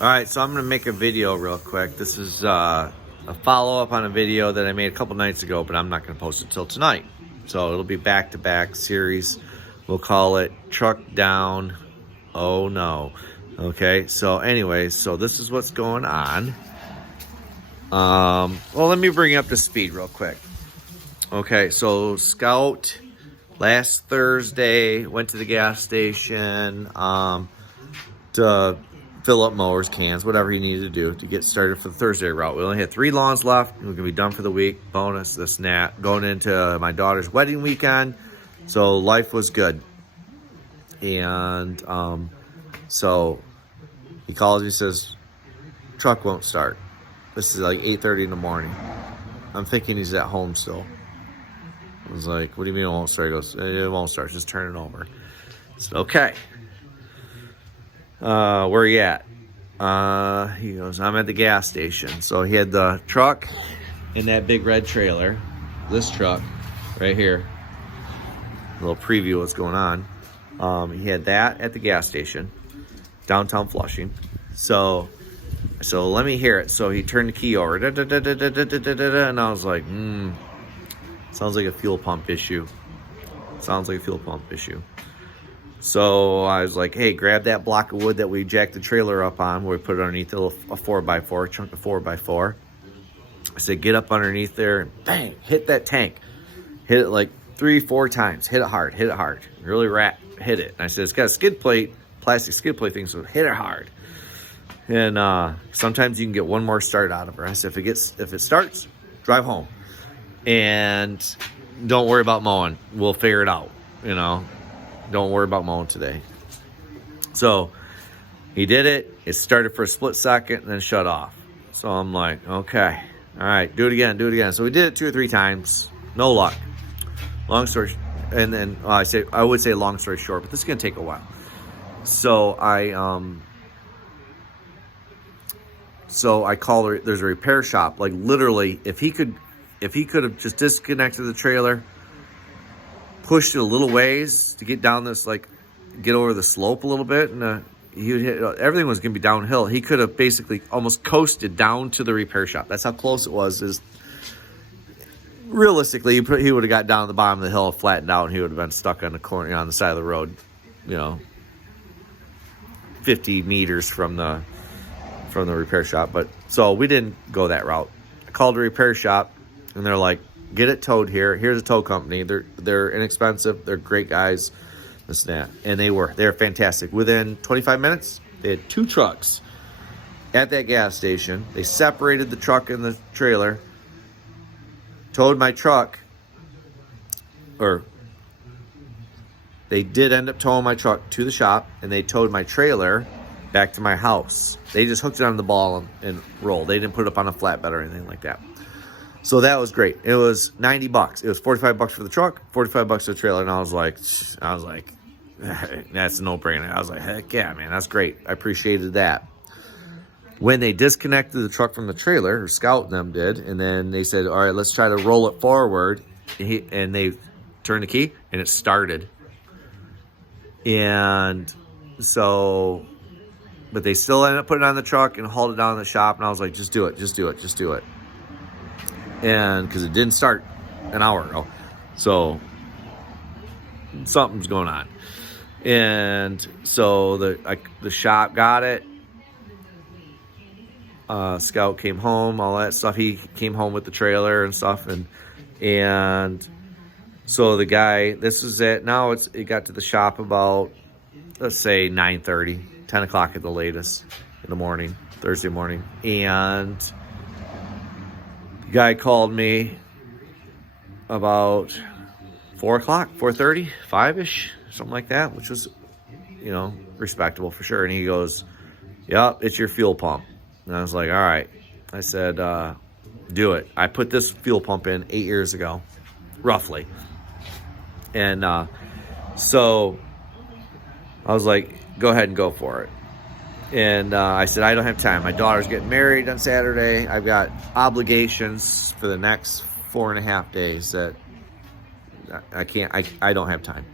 All right, so I'm going to make a video real quick. This is a follow-up on a video that I made a couple nights ago, but I'm not going to post it till tonight. So it'll be back-to-back series. We'll call it Truck Down. Oh, no. Okay, so anyways, so this is what's going on. Well, let me bring you up to speed real quick. Okay, so Scout last Thursday went to the gas station to fill up mowers, cans, whatever he needed to do to get started for the Thursday route. We only had 3 lawns left. We're going to be done for the week. Bonus, the snap. Going into my daughter's wedding weekend. So life was good. And so he calls me, says, truck won't start. This is like 8:30 in the morning. I'm thinking he's at home still. I was like, what do you mean it won't start? He goes, it won't start. Just turn it over. I said, okay. Where are you at? He goes, I'm at the gas station. So he had the truck in that big red trailer. This truck right here. A little preview of what's going on. He had that at the gas station, downtown Flushing. So let me hear it. So he turned the key over. And I was like, sounds like a fuel pump issue. Sounds like a fuel pump issue. So I was like, hey, grab that block of wood that we jacked the trailer up on, where we put it underneath a 4x4, a chunk of 4x4. I said, get up underneath there and bang, hit that tank. Hit it like 3-4 times. Hit it hard, really hit it. And I said, it's got a skid plate, plastic skid plate thing, so hit it hard. And sometimes you can get one more start out of her. I said, if it starts, drive home. And don't worry about mowing. We'll figure it out, Don't worry about mowing today. So he did it. It started for a split second and then shut off. So I'm like, okay, all right, do it again. So we did it 2 or 3 times. No luck. Long story, and then I would say long story short, but this is gonna take a while. So I called her. There's a repair shop. Like literally, if he could have just disconnected the trailer, pushed it a little ways to get down this, get over the slope a little bit, and he would hit, everything was going to be downhill. He could have basically almost coasted down to the repair shop. That's how close it was. Is realistically, he would have got down to the bottom of the hill, flattened out, and he would have been stuck on the corner on the side of the road, 50 meters from the repair shop. But so we didn't go that route. I called the repair shop, and they're like, get it towed here. Here's a tow company. They're inexpensive. They're great guys. This and that. And they're fantastic. Within 25 minutes, they had 2 trucks at that gas station. They separated the truck and the trailer, towed my truck, or they did end up towing my truck to the shop, and they towed my trailer back to my house. They just hooked it on the ball and rolled. They didn't put it up on a flatbed or anything like that. So that was great. It was $90. It was $45 for the truck, $45 for the trailer. And I was like, that's a no-brainer. I was like, heck yeah, man, that's great. I appreciated that. When they disconnected the truck from the trailer, or Scout and them did, and then they said, all right, let's try to roll it forward. And they turned the key, and it started. And so, but they still ended up putting it on the truck and hauled it down to the shop. And I was like, just do it. And because it didn't start an hour ago, so something's going on. And so the shop got it. Scout came home, all that stuff. He came home with the trailer and stuff, and so the guy. This is it. Now it got to the shop about, let's say 9:30, 10 o'clock at the latest in the morning, Thursday morning, and the guy called me about 4 o'clock, 4:30, 5-ish, something like that, which was, respectable for sure. And he goes, yep, it's your fuel pump. And I was like, all right. I said, do it. I put this fuel pump in 8 years ago, roughly. And so I was like, go ahead and go for it. And I said, I don't have time. My daughter's getting married on Saturday. I've got obligations for the next 4.5 days that I can't, I don't have time.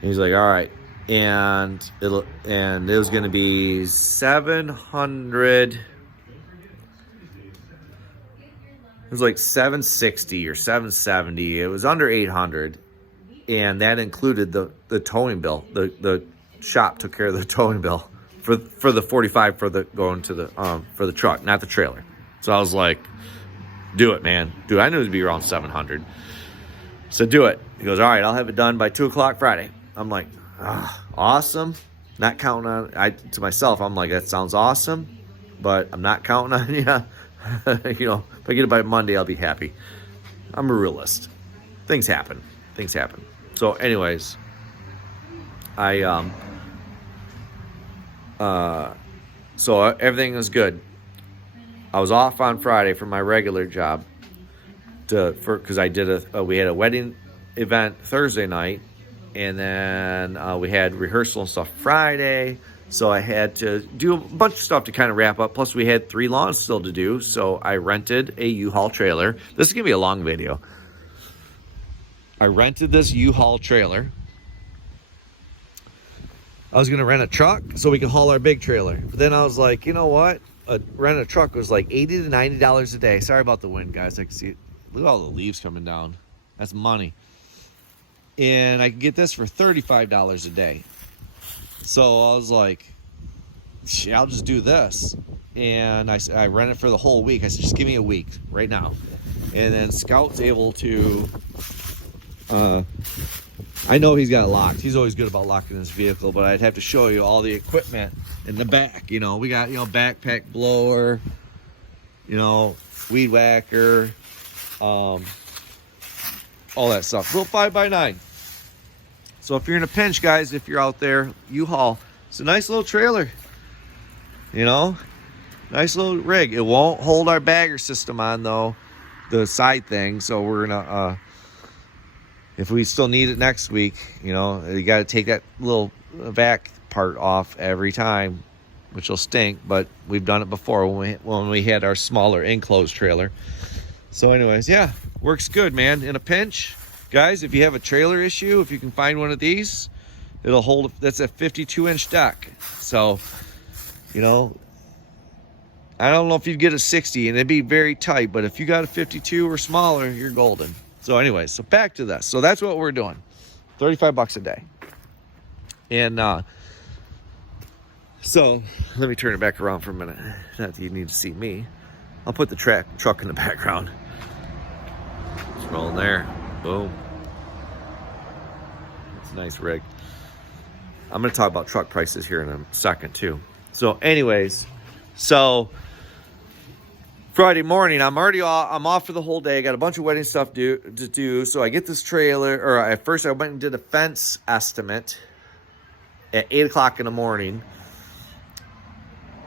And he's like, all right. and it was going to be 700. It was like 760 or 770. It was under 800, and that included the towing bill. The shop took care of the towing bill for the 45 for the going to the for the truck, not the trailer. So I was like, do it, man. Dude, I knew it'd be around 700. So do it. He goes, all right, I'll have it done by 2 o'clock Friday. I'm like, awesome. Not counting on, to myself, I'm like, that sounds awesome, but I'm not counting on you. You know, if I get it by Monday, I'll be happy. I'm a realist. Things happen. So anyways, so everything was good. I was off on Friday from my regular job because I did we had a wedding event Thursday night, and then we had rehearsal and stuff Friday. So I had to do a bunch of stuff to kind of wrap up. Plus we had 3 lawns still to do. So I rented a U-Haul trailer. This is gonna be a long video. I rented this U-Haul trailer. I was gonna rent a truck so we could haul our big trailer. But then I was like, you know what? Rent a truck was like $80 to $90 a day. Sorry about the wind, guys. I can see it. Look at all the leaves coming down. That's money. And I can get this for $35 a day. So I was like, I'll just do this. And I rent it for the whole week. I said, just give me a week right now. And then Scout's able to, I know he's got it locked. He's always good about locking his vehicle, but I'd have to show you all the equipment in the back. You know, we got, backpack blower, weed whacker, all that stuff. Little 5x9. So if you're in a pinch, guys, if you're out there, U-Haul, it's a nice little trailer. Nice little rig. It won't hold our bagger system on, though, the side thing. So we're gonna, if we still need it next week, you got to take that little vac part off every time, which will stink. But we've done it before when we had our smaller enclosed trailer. So, anyways, yeah, works good, man. In a pinch. Guys, if you have a trailer issue, if you can find one of these, it'll hold. That's a 52-inch deck. So, I don't know if you'd get a 60, and it'd be very tight. But if you got a 52 or smaller, you're golden. So, anyways, so back to this. So that's what we're doing. $35 a day. And so let me turn it back around for a minute. Not that you need to see me. I'll put the truck in the background. It's rolling there. Boom. It's a nice rig. I'm going to talk about truck prices here in a second too. So anyways, Friday morning, I'm off for the whole day. I got a bunch of wedding stuff to do. So I get this trailer, or at first I went and did a fence estimate at 8 o'clock in the morning.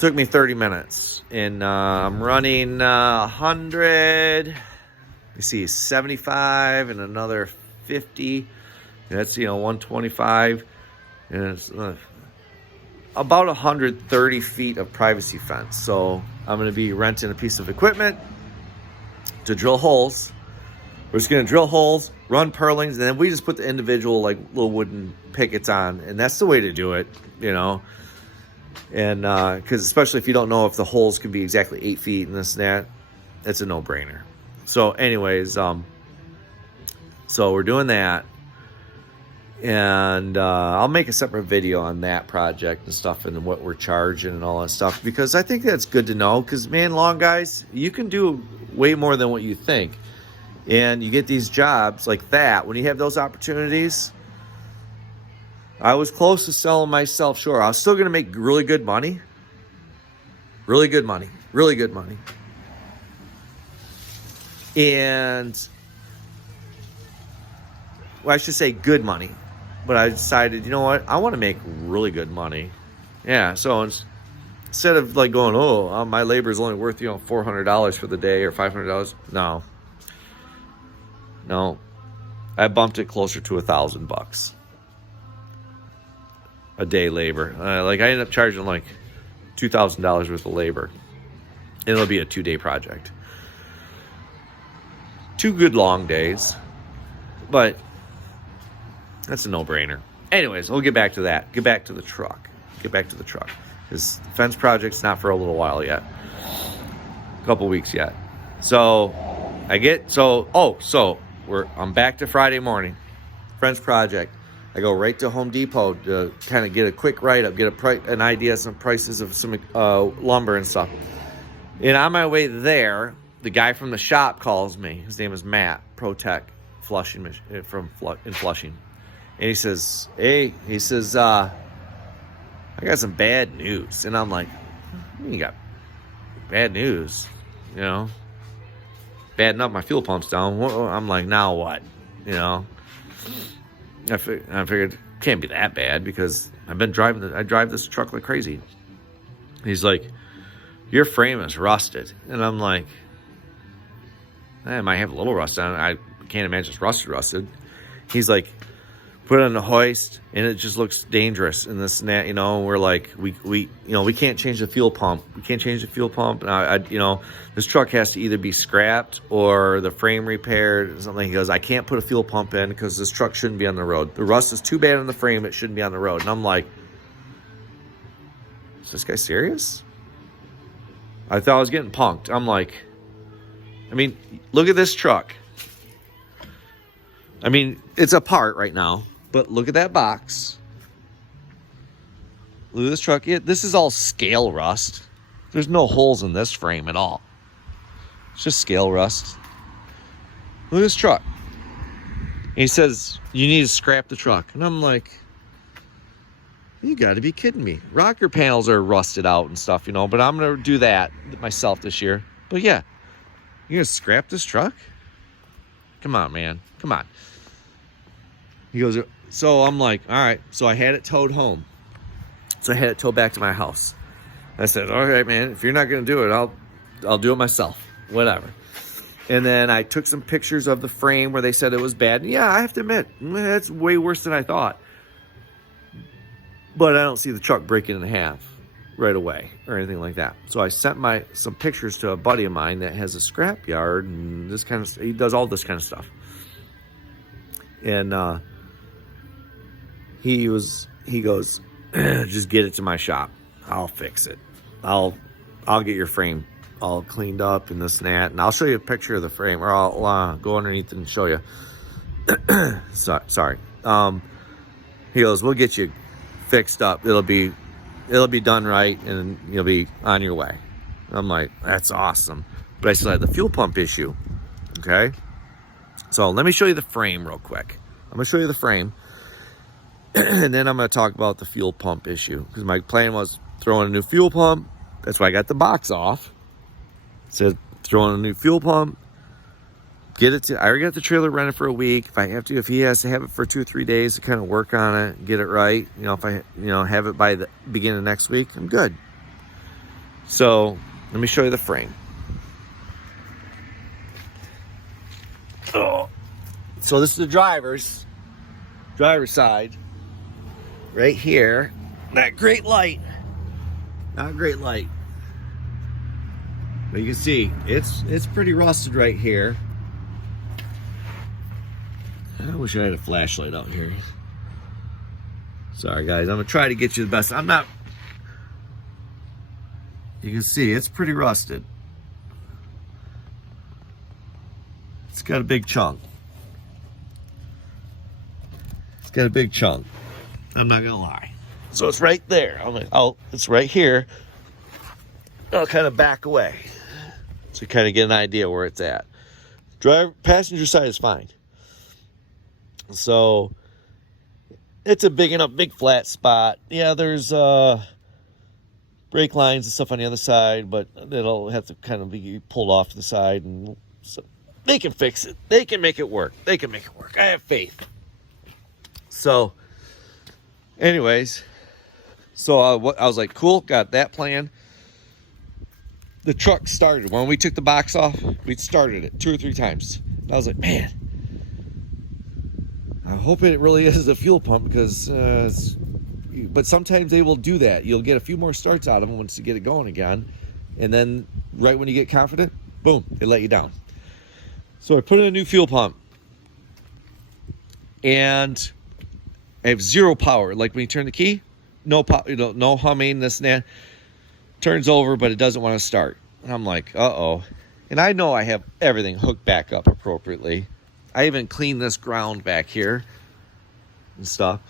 Took me 30 minutes. And I'm running 100... You see 75 and another 50. That's 125, and it's about 130 feet of privacy fence. So I'm going to be renting a piece of equipment to drill holes. We're just going to drill holes, run purlings, and then we just put the individual little wooden pickets on, and that's the way to do it, And because especially if you don't know if the holes can be exactly 8 feet and this and that, it's a no-brainer. So anyways, so we're doing that, and I'll make a separate video on that project and stuff, and what we're charging and all that stuff, because I think that's good to know, because man, lawn guys, you can do way more than what you think, and you get these jobs like that when you have those opportunities. I was close to selling myself short. I was still going to make really good money. And, well, I should say good money. But I decided, you know what? I want to make really good money. Yeah, so instead of going, my labor is only worth, $400 for the day or $500. No. I bumped it closer to $1,000 a day labor. I ended up charging $2,000 worth of labor. And it'll be a 2-day project. 2 good long days, but that's a no-brainer. Anyways, we'll get back to that. Get back to the truck. Because the fence project's not for a little while yet. A couple weeks yet. So I'm back to Friday morning. Fence project. I go right to Home Depot to kind of get a quick write-up, get an idea of some prices of some lumber and stuff. And on my way there, the guy from the shop calls me. His name is Matt Protech Flushing in Flushing. And he says, I got some bad news. And I'm like, you got bad news? You know, bad enough my fuel pump's down. I'm like, now what? You know, I figured it can't be that bad because I drive this truck like crazy. He's like, your frame is rusted. And I'm like, I might have a little rust on it. I can't imagine it's rusted. He's like, put it on the hoist, and it just looks dangerous in this and that, you know. We're like, we can't change the fuel pump. And this truck has to either be scrapped or the frame repaired or something. He goes, I can't put a fuel pump in because this truck shouldn't be on the road. The rust is too bad on the frame. It shouldn't be on the road. And I'm like, is this guy serious? I thought I was getting punked. I'm like, I mean, look at this truck. I mean, it's apart right now, but look at that box. Look at this truck. This is all scale rust. There's no holes in this frame at all. It's just scale rust. Look at this truck. And he says, you need to scrap the truck. And I'm like, you got to be kidding me. Rocker panels are rusted out and stuff, you know, but I'm going to do that myself this year. But yeah, you're going to scrap this truck? Come on, man. Come on. He goes, so I'm like, all right. So I had it towed home. So I had it towed back to my house. I said, all right, man, if you're not going to do it, I'll do it myself. Whatever. And then I took some pictures of the frame where they said it was bad. And yeah, I have to admit, that's way worse than I thought. But I don't see the truck breaking in half right away or anything like that. So I sent some pictures to a buddy of mine that has a scrap yard and he does all this kind of stuff. And he goes, just get it to my shop. I'll fix it. I'll get your frame all cleaned up and this and that, and I'll show you a picture of the frame, or I'll go underneath and show you. Sorry. He goes, we'll get you fixed up. It'll be done right, and you'll be on your way. I'm like, that's awesome. But I still had the fuel pump issue. Okay. So let me show you the frame real quick. I'm gonna show you the frame, and then I'm gonna talk about the fuel pump issue, because my plan was throwing a new fuel pump. That's why I got the box off. It said throwing a new fuel pump. I already got the trailer rented for a week. If he has to have it for 2 or 3 days to kind of work on it, get it right, if I, have it by the beginning of next week, I'm good. So let me show you the frame. Oh, so this is the driver's side, right here. Not great light, but you can see it's pretty rusted right here. I wish I had a flashlight out here. Sorry guys, I'm gonna try to get you the best. You can see it's pretty rusted. It's got a big chunk. I'm not gonna lie. So it's right there. I'm like, it's right here. I'll kind of back away, so you kind of get an idea where it's at. Passenger side is fine. So it's a big flat spot. Yeah, there's brake lines and stuff on the other side, but it'll have to kind of be pulled off to the side, and so they can fix it. They can make it work. I have faith. So anyways, so I was like, cool, got that plan. The truck started. When we took the box off, we started it 2 or 3 times. And I was like, man, I hope it really is the fuel pump, because but sometimes they will do that. You'll get a few more starts out of them once you get it going again, and then right when you get confident, boom, they let you down. So I put in a new fuel pump, and I have zero power. Like when you turn the key, no power, no humming, this and that. Turns over, but it doesn't want to start. And I'm like, uh-oh. And I know I have everything hooked back up appropriately. I even cleaned this ground back here and stuff.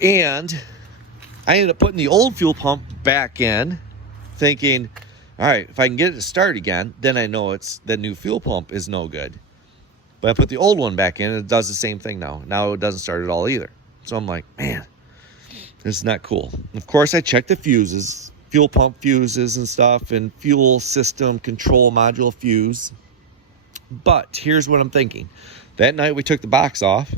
And I ended up putting the old fuel pump back in, thinking, all right, if I can get it to start again, then I know the new fuel pump is no good. But I put the old one back in, and it does the same thing now. Now it doesn't start at all either. So I'm like, man, this is not cool. Of course, I checked the fuses, fuel pump fuses and stuff, and fuel system control module fuse. But here's what I'm thinking. That night we took the box off.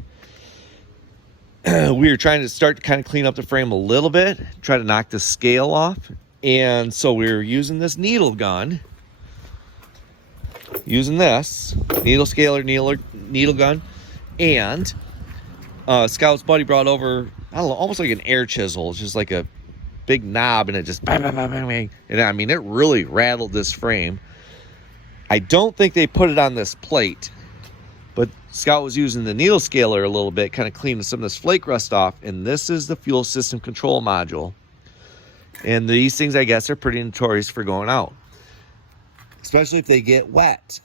We were trying to start to kind of clean up the frame a little bit, try to knock the scale off. And so we were using this needle gun, using this needle scaler, needle gun. And Scout's buddy brought over, I don't know, almost like an air chisel. It's just like a big knob, and it just bang, bang, bang, bang, bang. And I mean, it really rattled this frame. I don't think they put it on this plate, but Scout was using the needle scaler a little bit, kind of cleaning some of this flake rust off. And this is the fuel system control module. And these things, I guess, are pretty notorious for going out, especially if they get wet.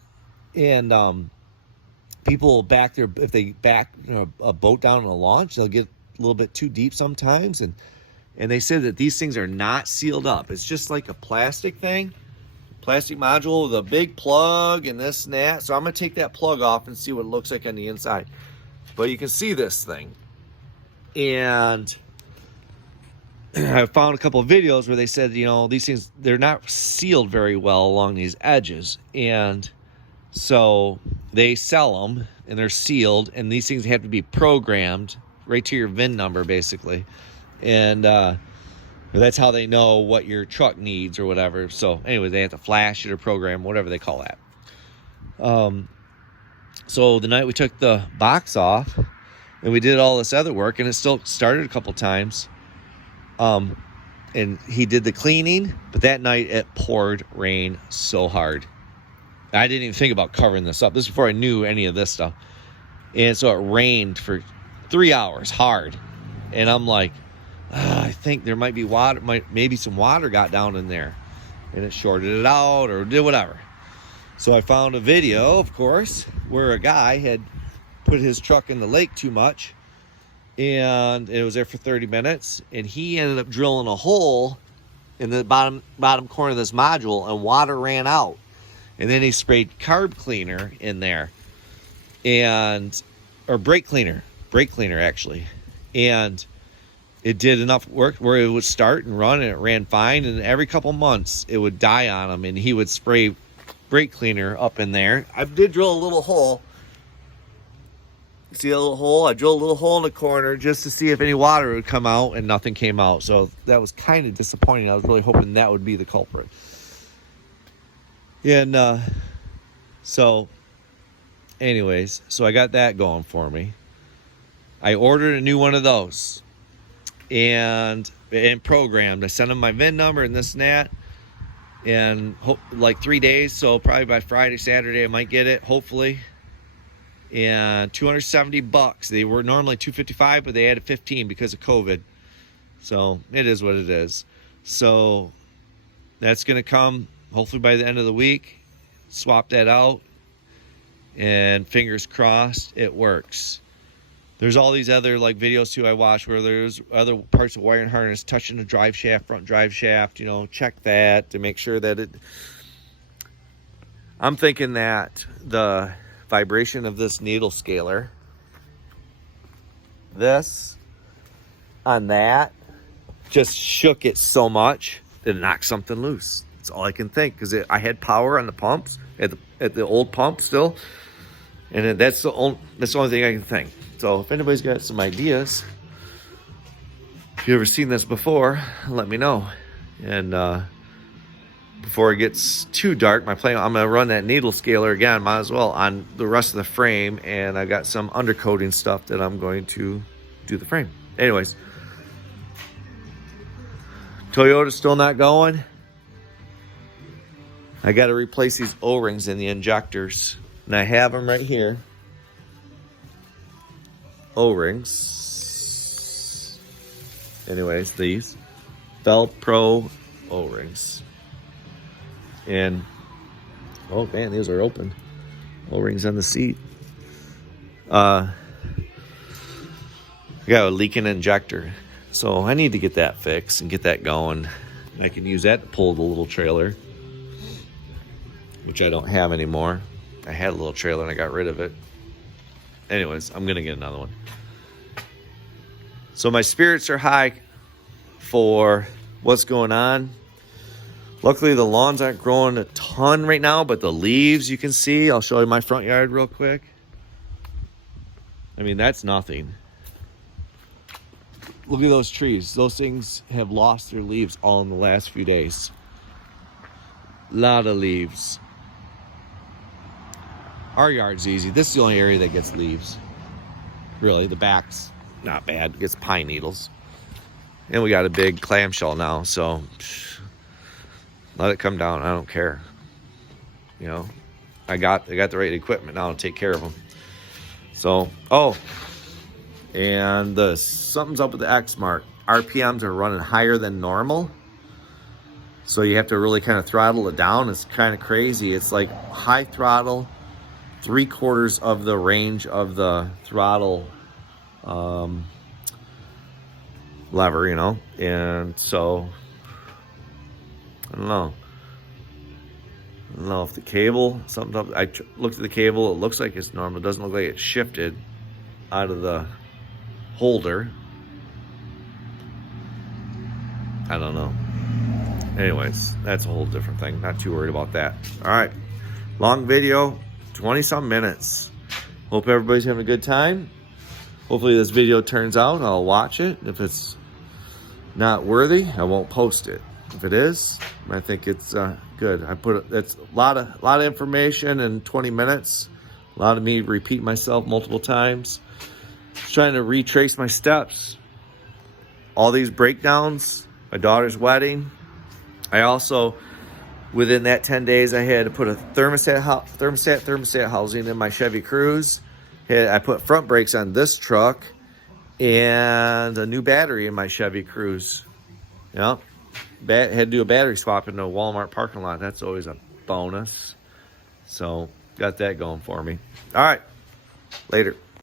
And people back there, if they back a boat down on a launch, they'll get a little bit too deep sometimes. And they said that these things are not sealed up. It's just like a plastic thing, plastic module with a big plug and this and that. So I'm going to take that plug off and see what it looks like on the inside. But you can see this thing. And I found a couple of videos where they said, these things, they're not sealed very well along these edges. And so they sell them and they're sealed, and these things have to be programmed right to your VIN number, basically. And that's how they know what your truck needs or whatever. So anyway, they have to flash it or program, whatever they call that. So the night we took the box off and we did all this other work, and it still started a couple times. And he did the cleaning, but that night it poured rain so hard. I didn't even think about covering this up. This is before I knew any of this stuff. And so it rained for 3 hours hard. And I'm like, I think there might be water, maybe some water got down in there and it shorted it out or did whatever. So I found a video, of course, where a guy had put his truck in the lake too much, and it was there for 30 minutes, and he ended up drilling a hole in the bottom corner of this module, and water ran out. And then he sprayed carb cleaner in there, or brake cleaner actually. And it did enough work where it would start and run, and it ran fine. And every couple months it would die on him, and he would spray brake cleaner up in there. I did drill a little hole. See a little hole? I drilled a little hole in the corner just to see if any water would come out, and nothing came out. So that was kind of disappointing. I was really hoping that would be the culprit. And so anyways, so I got that going for me. I ordered a new one of those and programmed. I sent them my VIN number and this and that, and like 3 days. So probably by Friday, Saturday, I might get it, hopefully. And $270. They were normally $255, but they added 15 because of COVID. So it is what it is. So that's going to come hopefully by the end of the week. Swap that out, and fingers crossed it works. There's all these other like videos too I watch where there's other parts of wiring harness touching the drive shaft, front drive shaft. Check that to make sure that it. I'm thinking that the vibration of this needle scaler, this on that, just shook it so much that it knocked something loose. That's all I can think, because I had power on the pumps at the old pump still, and that's the only thing I can think. So if anybody's got some ideas, if you've ever seen this before, let me know. And before it gets too dark, I'm gonna run that needle scaler again, might as well, on the rest of the frame, and I got some undercoating stuff that I'm going to do the frame. Anyways, Toyota's still not going. I got to replace these O-rings in the injectors, and I have them right here. O-rings, anyways, these Velcro O-rings. And, oh man, these are open. O-rings on the seat. I got a leaking injector. So I need to get that fixed and get that going. I can use that to pull the little trailer, which I don't have anymore. I had a little trailer and I got rid of it. Anyways, I'm going to get another one. So my spirits are high for what's going on. Luckily, the lawns aren't growing a ton right now, but the leaves you can see. I'll show you my front yard real quick. I mean, that's nothing. Look at those trees. Those things have lost their leaves all in the last few days. A lot of leaves. Our yard's easy. This is the only area that gets leaves. Really, the back's not bad. It gets pine needles. And we got a big clamshell now, so let it come down. I don't care. You know, I got the right equipment now to take care of them. So, oh, and something's up with the Exmark. RPMs are running higher than normal. So you have to really kind of throttle it down. It's kind of crazy. It's like high throttle, 3/4 of the range of the throttle lever, you know. And so, I don't know if the cable, something up. I looked at the cable. It looks like it's normal. It doesn't look like it shifted out of the holder. I don't know. Anyways, that's a whole different thing. Not too worried about that. All right. Long video, 20-some minutes. Hope everybody's having a good time. Hopefully this video turns out. I'll watch it. If it's not worthy, I won't post it. If it is, I think it's good. It's a lot of information in 20 minutes. A lot of me repeat myself multiple times. Just trying to retrace my steps. All these breakdowns, my daughter's wedding. I also, within that 10 days, I had to put a thermostat housing in my Chevy Cruze. I put front brakes on this truck and a new battery in my Chevy Cruze. Yeah. Had to do a battery swap in a Walmart parking lot. That's always a bonus. So got that going for me. All right. Later.